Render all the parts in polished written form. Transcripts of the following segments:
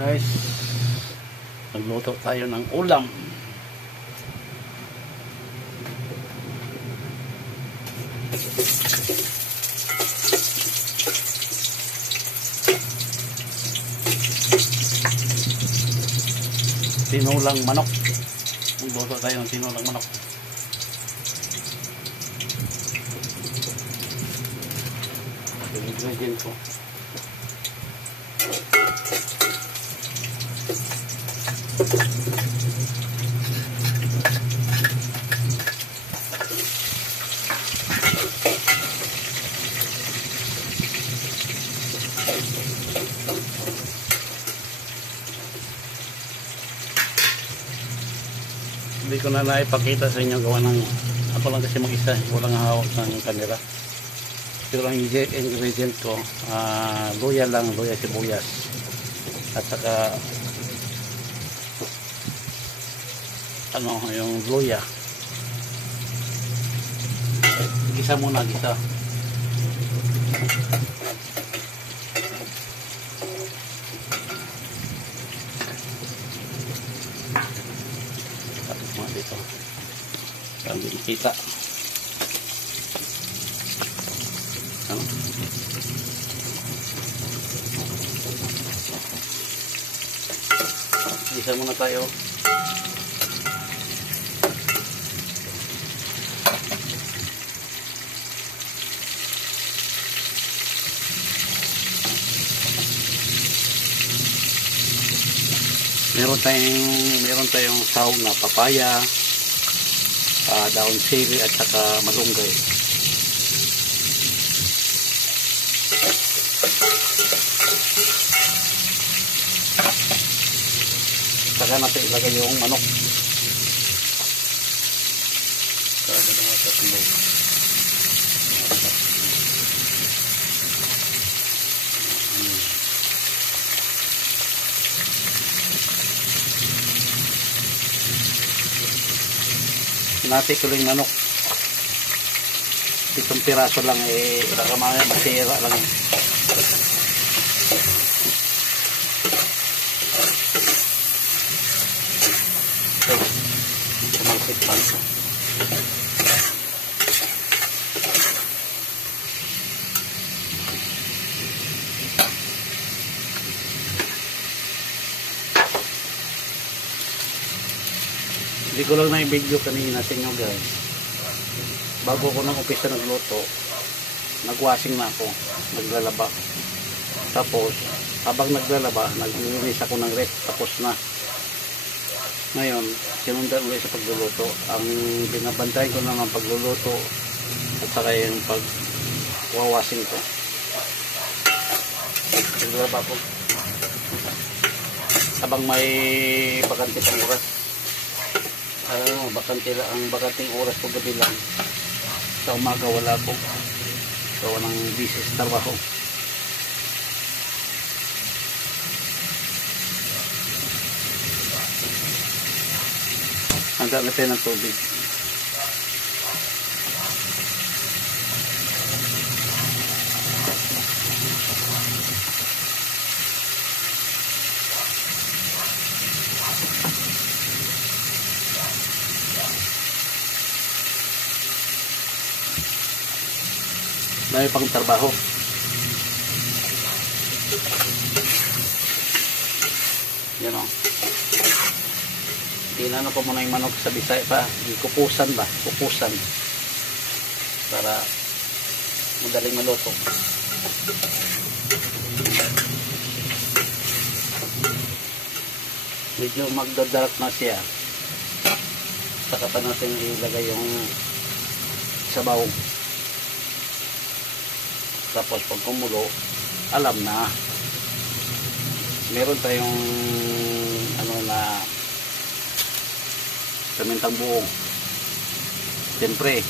Guys, nagluto tayo ng ulam. Tinulang manok. Nagluto tayo ng tinulang manok. Yung ingredient ko. Hindi ko na naipakita sa inyo gawa ng ako lang kasi mag-isa, walang hawak ng kamera. Pero ang ingredient ko, luya lang, luya sibuyas at saka yung luya. Gisa muna, gisa. Tapos mga dito para hindi ikita. Gisa muna tayo. Meron tayong sahog na papaya, daon sili at saka malunggay. Saka natin ilagay yung manok. Nati ko lang manok. 7 piraso lang baka mamaya masira lang. So, kumalkit pa. Hindi ko lang na-video kanina sa inyo guys. Bago ko nang umpisa nagluto, nagwashing na ako, naglalaba. Tapos, habang naglalaba, naglilinis ako ng rest, tapos na. Ngayon, sinundan ulit sa pagluluto. Ang binabantayan ko naman pagluluto at saka yung pagwawashing ko. Naglalaba ko. Habang may bakante pang oras. Ang bakanting oras ko gabi lang. Sa umaga wala ko. So walang busy sa trabaho. Handa na tayo ng tubig. May pang trabaho. Yan o. Tinano ko muna yung manok sa Bisaya pa. Kupusan ba? Kupusan. Para madaling maluto. Medyo magdadark na siya. Saka pa natin ilagay yung sabaw. Tapos pag kumulo, alam na. Meron tayong na pamintang buong. Siyempre,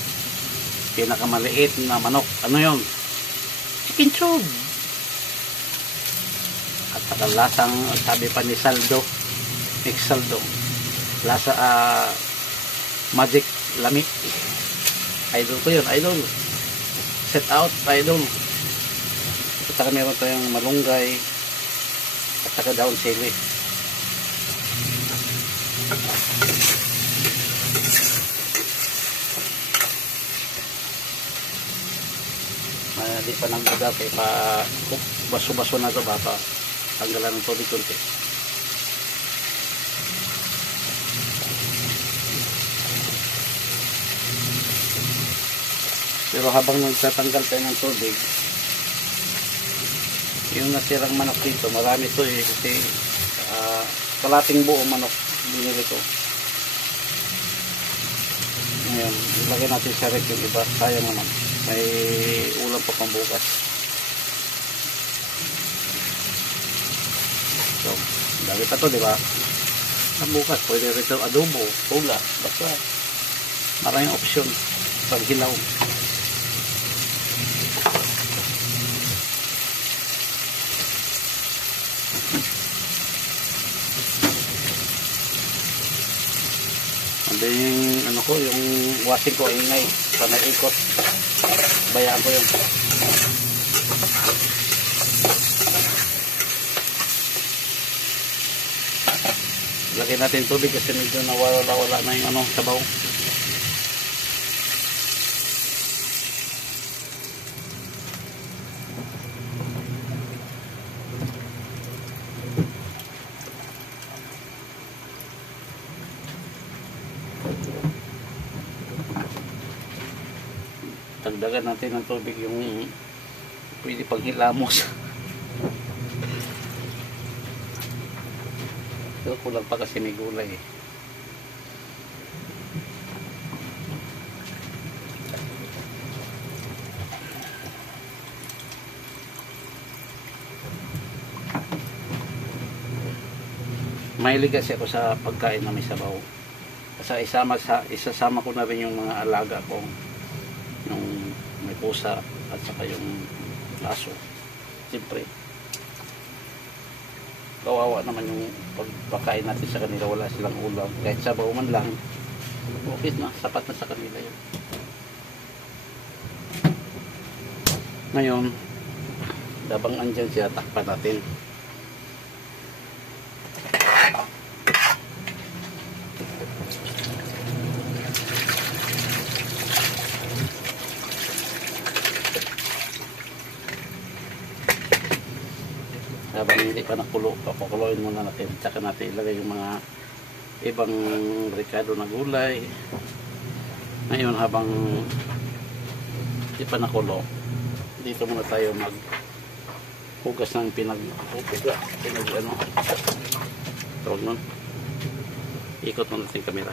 pinakamaliit na manok. Ano yun? Chicken tube. At saka lasang, sabi pa ni Saldo, Mix Saldo, lasa magic lami. Idol ko yun, idol. Set out, idol. At saka meron tayong malunggay, at saka daon sili. Di pa nang buga kay pa baso-baso na to ba pa tanggalan ng tubig konti. Pero habang nagtatanggal tayo ng tubig, yung nasirang manok dito, marami to eh, kasi kalating buo manok binili ko. Ngayon, ilagay natin sa rep yung iba, sayang naman, may ulam pa pang bukas. So, dami pa to, di ba? Sa bukas, pwede rito adobo, tula, basta maraming option pag hilaw. Yung ano ko, yung washing ko ingay sa may ikot, bayaan ko yung lagay natin tubig kasi medyo nawala na yung ano, sabaw. Tagdagan natin ng tubig yung pwede pang hilamos. Pero kulang pa kasi may gulay eh. Mahilig kasi ako sa pagkain na may sabaw. Kasi isasama ko na rin yung mga alaga ko, yung may pusa at saka yung aso. Siyempre kawawa naman yung pagpakain natin sa kanila, wala silang ulam, kahit sabaw man lang okay na, sapat na sa kanila yun. Ngayon dabang andyan siya, takpan natin. Habang hindi pa nakulo, papakuloyin muna natin, tsaka natin ilagay yung mga ibang ricado na gulay. Ngayon habang hindi pa nakulo, dito muna tayo maghugas ng pinag ano, tawag nun, ikot muna natin kamera.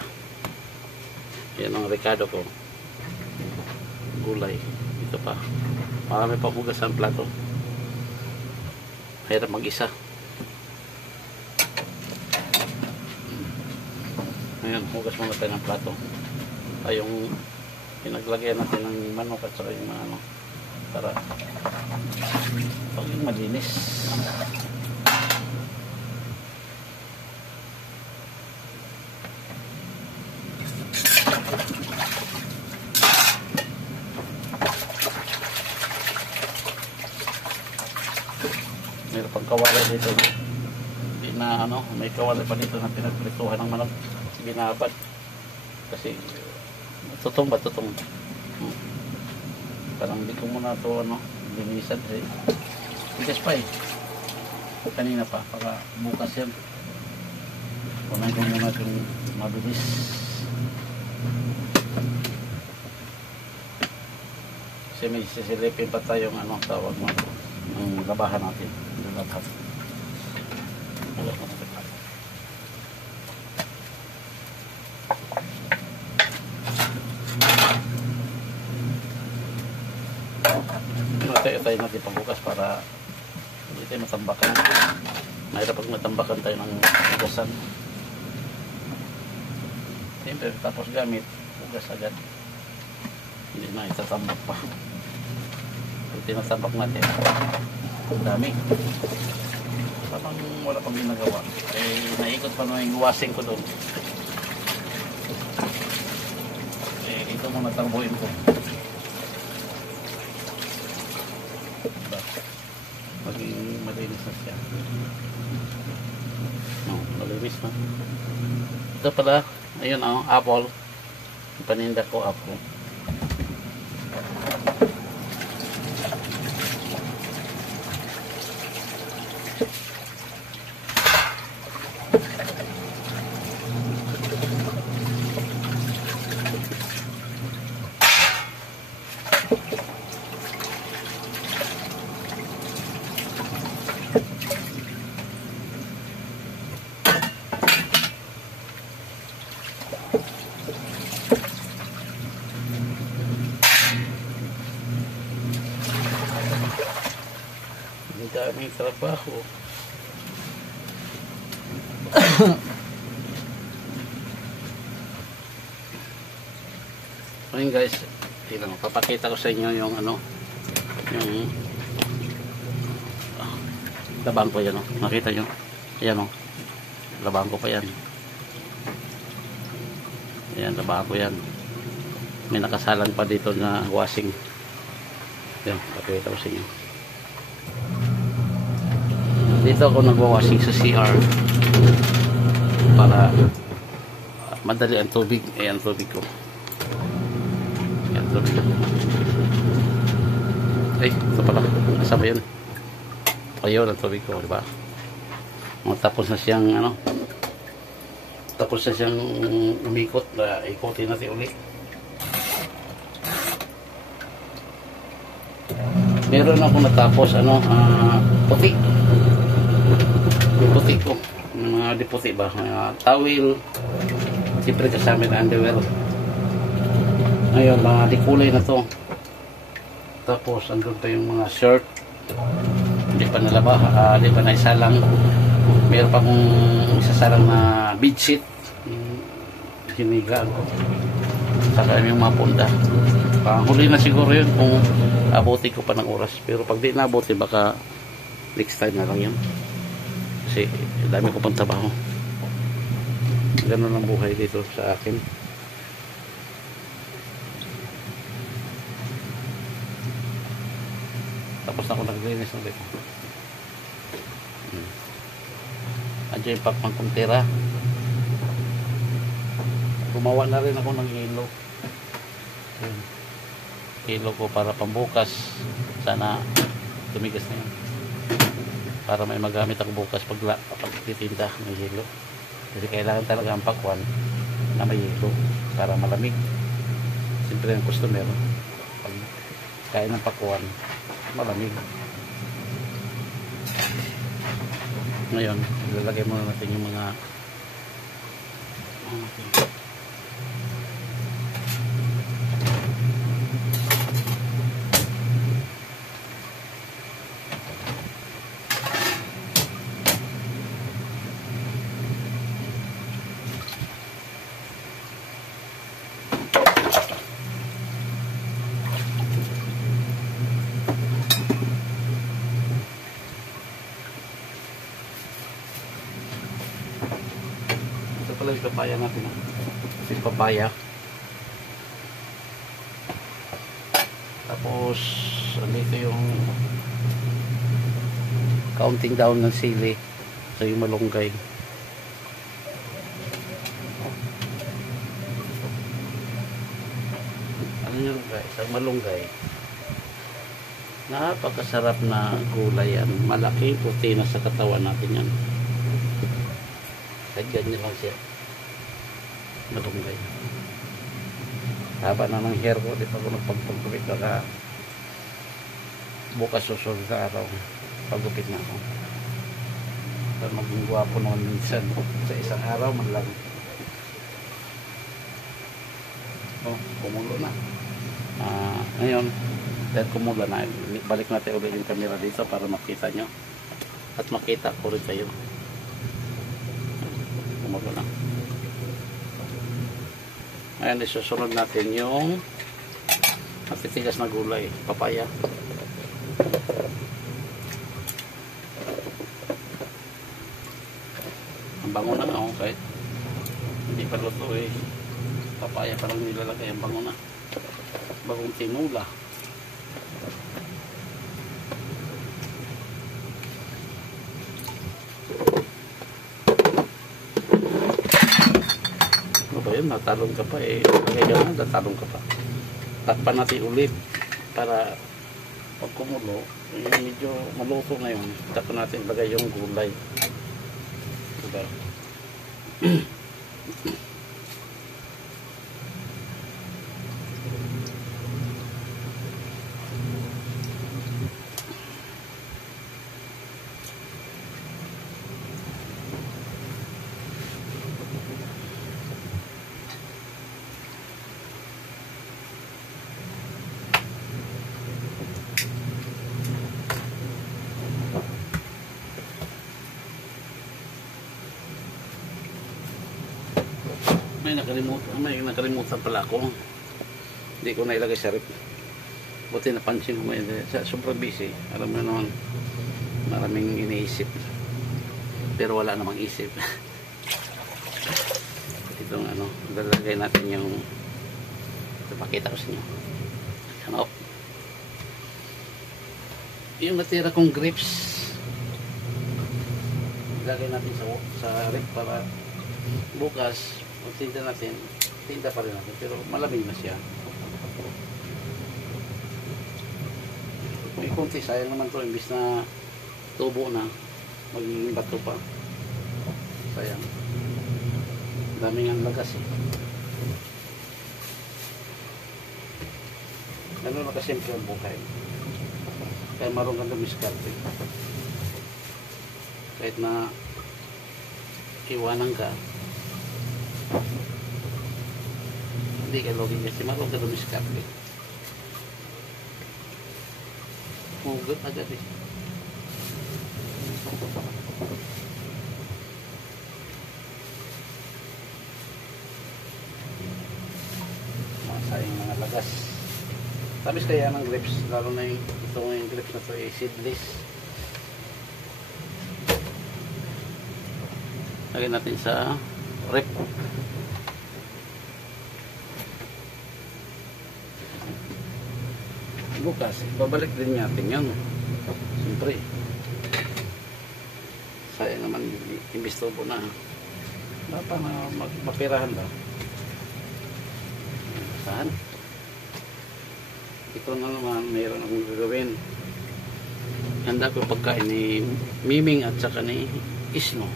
Yan ang ricado ko, gulay, ito pa, marami pa hugas ang plato. Hirap mag-isa. Ngayon, hugas muna tayo ng plato. Ay, yung pinaglagyan natin ng manok at saka yung mga ano, para paging malinis. Meron pang kawali dito na hindi na ano, may kawali pa dito na pinagprituhan ng manok, binabad kasi tutong ba tutong, parang hindi ko muna ito ano, linisan kasi bigas pa eh, kanina pa, para bukas yan kumain ko muna itong mabilis. Kasi may sisilipin pa tayong ano, tawag mo ang labahan natin. Labahan. Tayo natin pagbukas para hindi tayo matambakan. Mahirap pag matambakan tayo ng hugasan. Siyempre tapos gamit, hugas agad. Hindi na itatambak pa. Pag tinatambak natin, ang dami. Parang wala pang ginagawa. Eh, naikot pa na yung washing ko doon. Eh, ito muna tarbuhin ko. Diba? Maging malinis na siya. malinis na. Ito pala, ayun apple. Paninda ko apple. Ang daming trabaho. Ayun guys, papakita ko sa inyo yung yung labang ko yan, nakita nyo, ayan labang ko pa yan, ayan, labang ko yan, may nakasalang pa dito na washing. Ayan, papakita ko sa inyo. Dito ako nagwa-washing sa CR para madali ang tubig. Ayan tubig ko. Ayan tubig ko. Ay, ito pala. Kasama yun. Ayun ang tubig ko, diba? Tapos na siyang tapos na siyang umikot. Ikutin natin ulit. Meron ako natapos puti. Puti ko, mga diputi ba, towel, siyempre kasama na underwear. Ngayon, mga dikulay na to. Tapos andun pa yung mga shirt, hindi pa nalaba, hindi pa naisalang. Meron pa kong isasalang na bedsheet, hinigaan ko, saka yung mga punda. Huli na siguro yun kung abuti ko pa ng oras, pero pag di nabuti baka next time na lang yun. Kasi dami ko pang trabaho. Ganun ang buhay dito sa akin. Tapos na ako naglinis ng dito. Andiyan yung pakpang kong tira. Gumawa na rin ako ng hilo. Hilo ko para pambukas. Sana tumigas na yun. Para may magamit ako bukas pagtitinda ng hilo. Kasi kailangan talaga ang pakwan na may hilo para malamig. Siyempre ang customer pag kain ng pakwan malamig. Ngayon ilalagay muna natin yung mga yung papaya natin. Yung papaya. Tapos andito yung counting down ng sili. So yung malunggay. Ano yun guys? Ang malunggay. Napakasarap na gulay yan. Malaking protein sa katawan natin yan. Lagyan nyo lang siya. Malunggay. Haba na ng hair ko. Di pa ako nagpagpagupit. Baka bukas susunod sa araw. Pagupit na ako. Para maging gwapo naman minsan. Sa isang araw man lang. Oh, kumulo na. Ngayon, dahil kumulo na, balik natin ulit yung camera dito para makita nyo. At makita ko rin kayo. Kumulo na. Ngayon, isusunod natin yung matitigas na gulay, papaya. Ang bango na nga, kahit hindi pa luto eh. Papaya pa lang nilalagay, ang bango na. Bagong tinula. yun, natalong ka pa eh. Kaya natalong ka pa. Takpan natin ulit para pag kumulo, medyo maluto na yun. Takpan natin ilagay yung gulay. Diba? May nakalimutan pala ako. Hindi ko na ilagay sa rep. Buti napansin ko may sobrang busy. Alam mo naman, maraming iniisip. Pero wala namang isip. Itong ano, lalagay natin yung ipakita ko sa inyo. Ano? Yung natira kong grapes. Ilagay natin sa rep para bukas tinda natin, tinda pa rin natin, pero malamig na siya. May konti, sayang naman to, imbis na tubo na, magiging bato pa. Sayang. Daming ang lagas eh. Ano na kasimple ang buhay. Kaya marunong ka dumiskarte. Kahit na iwanan ka, hindi ka login kasi marunong ka dumiskarte. Hugot agad eh. Masayang mga lagas. Tamis kaya ng grapes, lalo na yung grapes na to ay seedless. Lagyan natin sa rep. Bukas, babalik din natin yan. Siyempre. Sayang naman, imbis tubo na. Dapat na mapirahan ba? Saan? Ito na naman, mayroon akong gagawin. Handa ko pagkain ni Miming at saka ni Isno.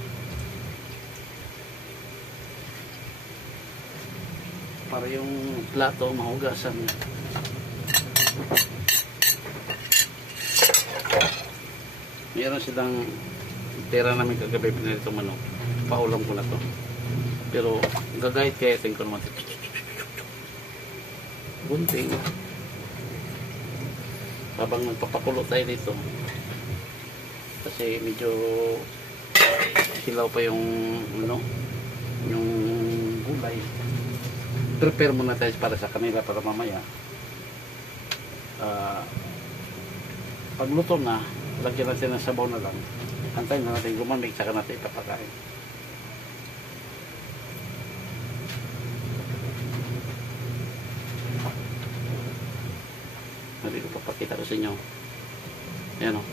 Para yung plato mahugasan. Meron silang tira namin kagabi pinilito manok. Paulam ko na to. Pero gagayit kaya tingin ko naman. Bunting. Habang nagpapakulo tayo dito. Kasi medyo hilaw pa yung ano, yung gulay. Prepare muna tayo para sa kanila para mamaya. Pagluto na, lagyan natin ng sabaw na lang. Antayin na natin gumamig, saka natin ipapakain. Hindi ko papakita ko sa inyo. Ayan o.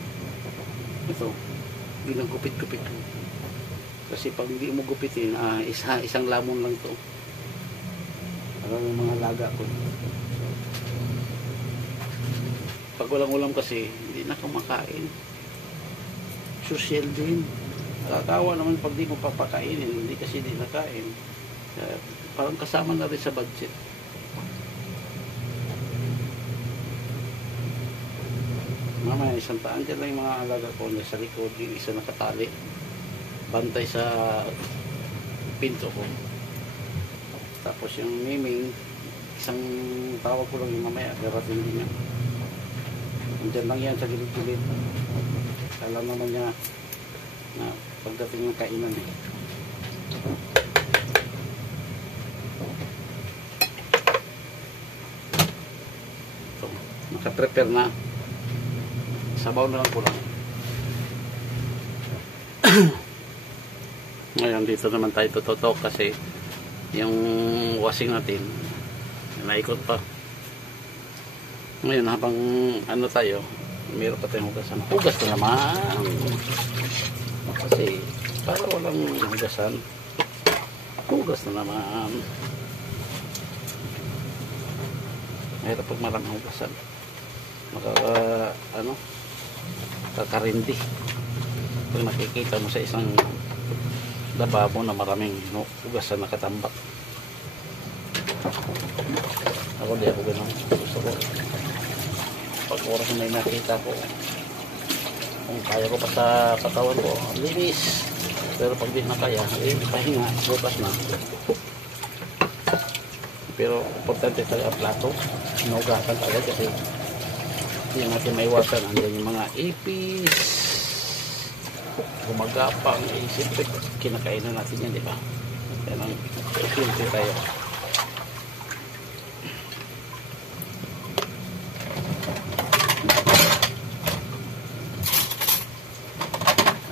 Ito. Ginagupit-gupit. Kasi pag hindi mo gupitin, isang lamon lang to. Parang mga laga ko. Pag walang ulam kasi, hindi na kumakain. Social din. Nakakawa naman pag di mo papakainin, hindi kasi di nakain. Parang kasama na rin sa budget. Mamaya, isang taan dyan lang yung mga alaga ko na sa likod, yung isa nakatali. Bantay sa pinto ko. Tapos yung Miming, isang tawag ko lang yung mamaya, darating din niya. Diyan lang yan sa gilid-gilid. Alam naman niya na pagdating yung kainan eh. So, naka-prepare na. Sabaw na lang ko lang. Ngayon dito naman tayo tututok kasi yung washing natin naikot pa. Ngayon habang ano tayo, mayroon pa tayong hugasan. Hugas na naman. Kasi para walang hugasan. Hugas na naman. Mahirap pag maraming hugasan. Kakarindi. Pag nakikita mo sa isang lababo na maraming hugasan nakatambak. Ako di ako ganun. Gusto ko pag oras na may nakita ko, kung kaya ko pa sa katawan ko, linis. Pero pag di na kaya, pahinga, bukas na. Pero importante talaga plato, hinugasan talaga kasi hindi natin maiwasan. Andiyan yung mga ipis, gumagapang, siyempre kinakainan natin yan, di ba? Yan ang siyempre tayo.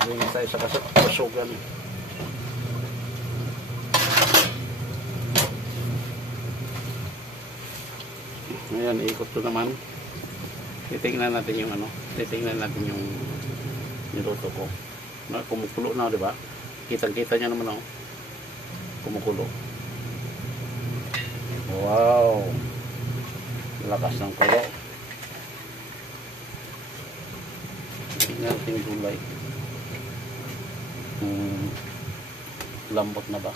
Ngayon tayo sa kasugan. Ngayon, ikot ko naman. Titingnan natin yung niluto ko. Kumukulo na, di ba? Kitang-kita niya naman, oh. Kumukulo. Wow! Lakas ng kulo. Tingnan natin yung gulay. Lambot na ba?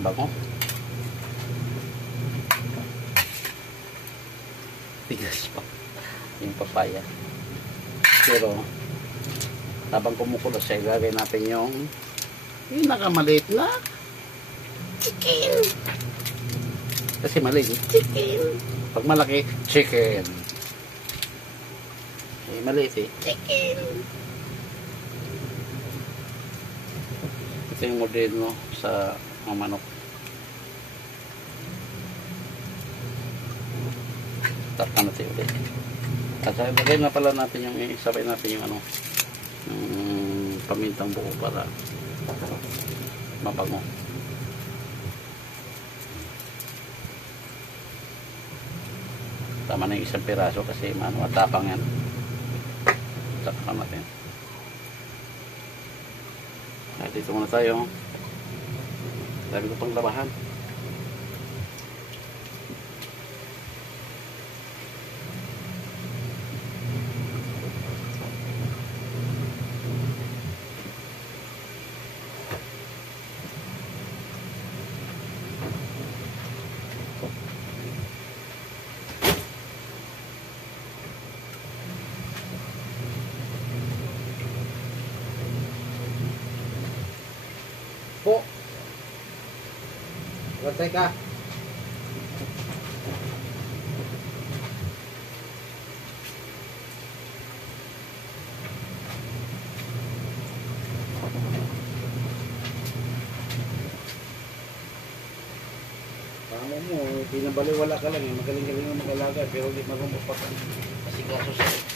Bango. Tigas pa yung papaya. Pero habang kumukulo siya, ilagay natin yung pinakamaliit na chicken. Kasi maliit, chicken. Pag malaki, chicken. Maliit chicken. Ito yung modelo sa manok. Takpan natin ulit. At lagay na pala natin yung isabay natin yung yung pamintang buo para mabango. Tama na yung isang piraso kasi matapang yan. Takpan natin. At dito muna tayo. Dami ko pang labahan. Po. Bantay ka. Tama mo, pinabaliwala ka lang eh. Magaling-galing ang mag-alaga pero hindi marunong pa kasi kaso sa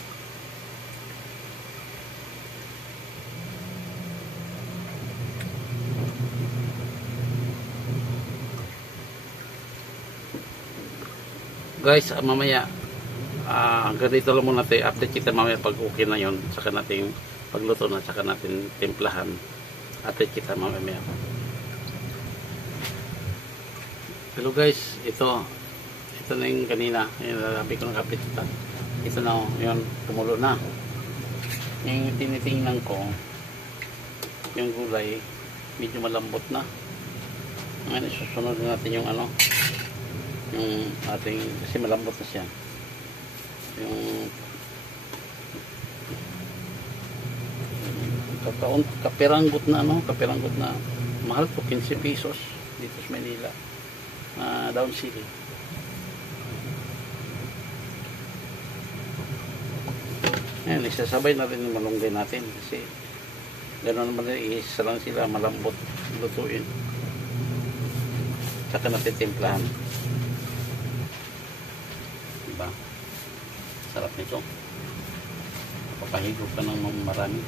guys, mamaya ganito lang muna tayo, update kita mamaya pag okay na yon, saka natin pagluto na, saka natin timplahan, update kita mamaya. Hello guys, ito na yung kanina, yung lalabi ko ng update kita. Ito na, yun, tumulo na. Yung tinitingnan ko yung gulay medyo malambot na. Ngayon isusunod natin yung yung ating, kasi malambot na siya, yung kapiranggot na mahal po, 15 pesos dito sa Manila, down city. Ayan, isasabay na rin yung malunggay natin kasi gano'n naman rin, isa lang sila malambot lutuin, saka natin timplahan. Sarap nito. Papahigo ka ng marami.